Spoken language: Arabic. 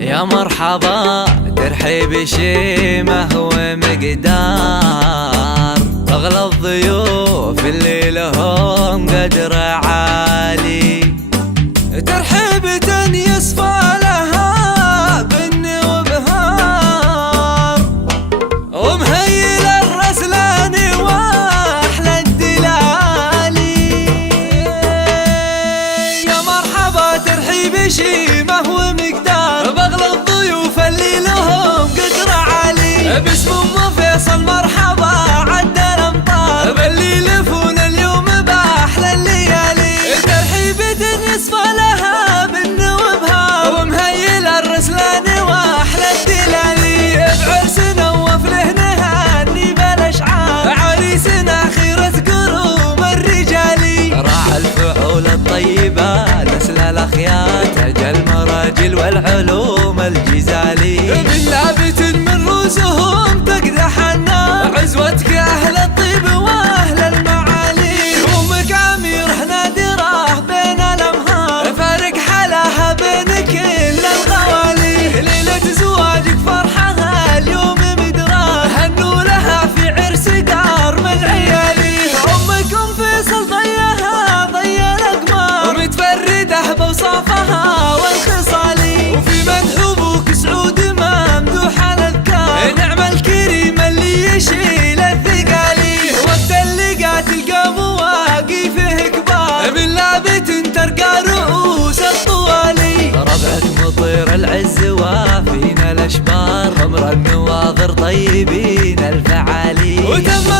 يا مرحبا ترحيب شيمة ومقدار، أغلى الضيوف اللي لهم قدر عالي، ترحيبة يصفى لها بن وبهار، ومهيل الرسلان واحلى الدلالي. يا مرحبا ترحيب شيمة ومقدار، بأغلى الضيوف اللي لهم قدر عالي، باسم ام فيصل مرحبا عد الامطار، باللي يلفون اليوم باحلى الليالي، ترحيبة يصفى لها بن وبهار، ومهيل الرسلان واحلى الدلالي، بعرسنا وفله نهاني بالاشعار، عريسنا خيرة كروم الرجالي، راعى الفعول الطيبة نسل الاخيار، تاج المراجل والعلوم الجزالي، من لابت من رؤوسهم تقدح النار، عزوتك اهل الطيب واهل المعالي، امك اميره نادره بين الامهار، فارق حلاها بين كل الغوالي، ليله زواجك فرحها اليوم مدراه، هنوا لها في عرس دار من عيالي، امك ام فيصل ضيها ضي الاقمار، ومتفرده باوصافها والخصالي، وفي مدح ابوك سعود ممدوح الاذكار، نعم الكريم اللي يشيل الثقالي، وقت اللقاء تلقى مواقفه كبار، من لابت ترقى رؤوس الطوالي، ربعك مطير العز وافينا الاشبار، غمر النواظر طيبين الفعالي، وتم